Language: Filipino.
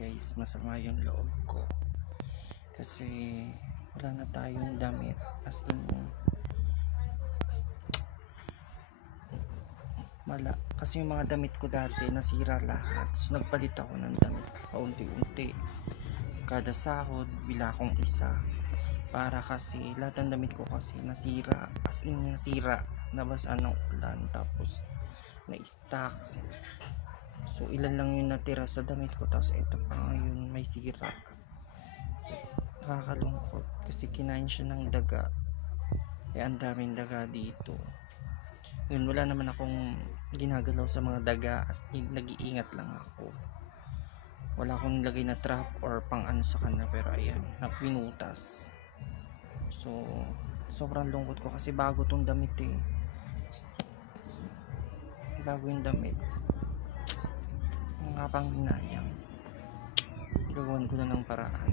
guys, masama yung loob ko kasi wala na tayong damit, as in kasi yung mga damit ko dati nasira lahat, so nagpalit ako ng damit paunti-unti. Kada sahod bila akong isa, para kasi lahat ng damit ko kasi nasira, as in nasira, nabasa ng ulan, tapos na-stuck. So ilan lang yung natira sa damit ko, tapos ito pa ngayon may sira. So, nakakalungkot kasi kinain siya ng daga, ang daming daga dito. Yun, wala naman akong ginagalaw sa mga daga, as in nag-iingat lang ako. Wala akong nilagay na trap or pang ano sa kanila, pero ayan, napinutas. So sobrang lungkot ko kasi bago tong damit bago yung damit. Mga panghinayang, gagawan ko na ng paraan.